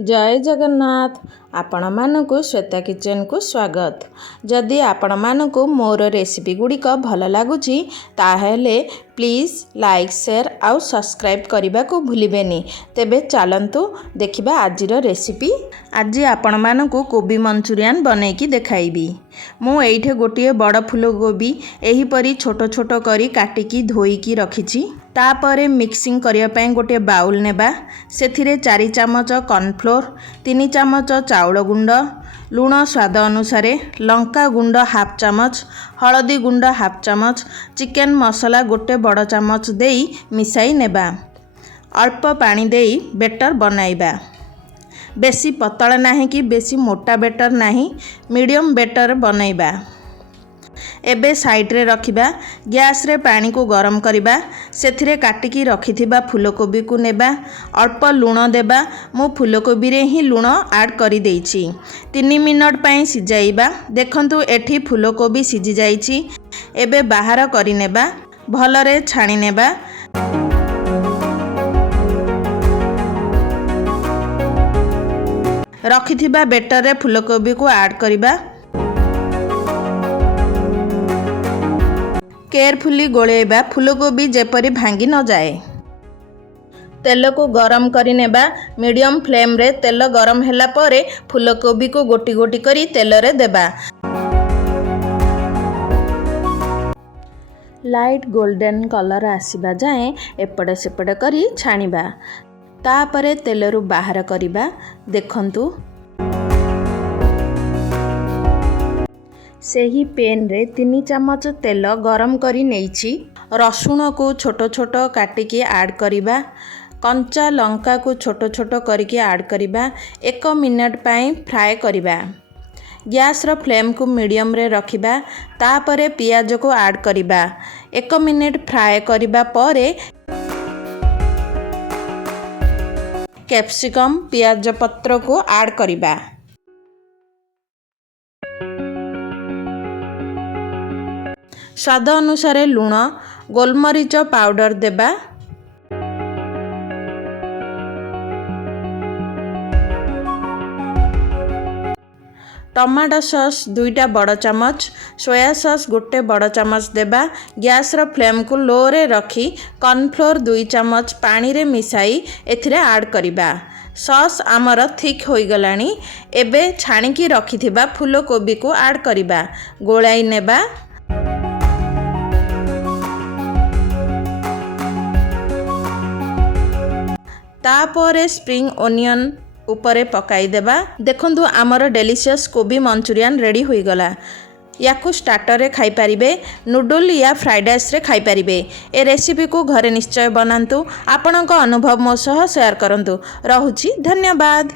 जय जगन्नाथ आपण मानकु श्वेता किचन को स्वागत। जदि आपण मानकु मोर रेसिपी गुड़िक भल लगुच ताहेले प्लीज लाइक शेयर आउ सब्सक्राइब करने को भूलें। तेबे चलतु देखिबा आजिर रेसिपी। आज आपण मानकु कोबी मंचूरियन बनैकी देखाइबी। मु एइठे गोटे बड़ फूलकोबी एहीपरी छोट छोट करी काटिकी धोईकी रखिछि। तापरे मिक्सिंग करिया पई गोटे बाउल नेबा। सेथिरे 4 चमच कॉर्नफ्लोर, 3 चमच चाउल गुंड, लूण स्वाद अनुसार, लंका गुंड हाफ चमच, हलदी गुंड हाफ चमच, चिकन मसला गोटे बड़ चमच देई मिसाई नेबा। अल्प पानी देई बेटर बनाइबा। बेसी पतला नहीं कि बेसी मोटा बेटर नहीं, मीडियम बेटर बनैबा। एबे साइड रे रखिबा। गैस रे पानी को गरम करिबा। सेथिरे काटिकी रखिथिबा फूलकोबी को नेबा। अल्प लूण देबा। मु फूलकोबी रे ही लूण ऐड करि देइछि। 3 मिनट पई सिजाइबा। देखंतु एठी फूलकोबी सिजि जाइछि। एबे बाहर करि नेबा। भलरे छाणी नेबा। रखिथिबा बेटर रे फूलकोबी को ऐड करिबा। केयरफुली गोलेबा। फूलकोबी जेपरी भांगी न जाए। तेल को गरम करि नेबा। मीडियम फ्लेम रे तेल गरम हैला परे फूलकोबी को गोटी गोटी करी तेल रे देबा। लाइट गोल्डन कलर आसीबा जाए एपटे सेपटे करी छाणीबा। तापरे तेल रु बाहर करिबा। देखंतु सेही पेन रे 3 चमच तेल गरम करी नेइछि। रसुण को छोट छोट काटिकी ऐड करिबा। कंचा लंका को छोट छोट करके ऐड करिबा। 1 मिनट पई फ्राए करिबा। गैस रो फ्लेम को मीडियम रे रखिबा। तापरे पियाज को ऐड करिबा। 1 मिनट फ्राए करिबा परे कैप्सिकम पियाज पत्र को ऐड करिबा। स्वाद अनुसार लूण, गोलमरीच पाउडर देबा। टमाटो सॉस 2टा बड़ चमच, सोया सॉस गोटे बड़ चमच देबा। गैस रो फ्लेम को लो रे रखी कॉर्नफ्लोर 2 चमच पानी रे मिसाई एथिरे ऐड करिबा। सॉस आमर थिक होई गलानी। एबे छाणीकी रखिथिबा फूलकोबी को ऐड करिबा। गोलाई नेबा। तापरे स्प्रिंग ओनियन उपरे पकाई देबा। देखंतु आमर डेलीशियस कोबी मंचूरियन रेडी होई गला। याकू स्टार्टर रे खाई पारिबे, नूडल या फ्राइड राइस रे खाई पारिबे। ए रेसिपी को घरे निश्चय बनांतु। आपनका अनुभव मो सह शेयर करंतु। रहुछि धन्यवाद।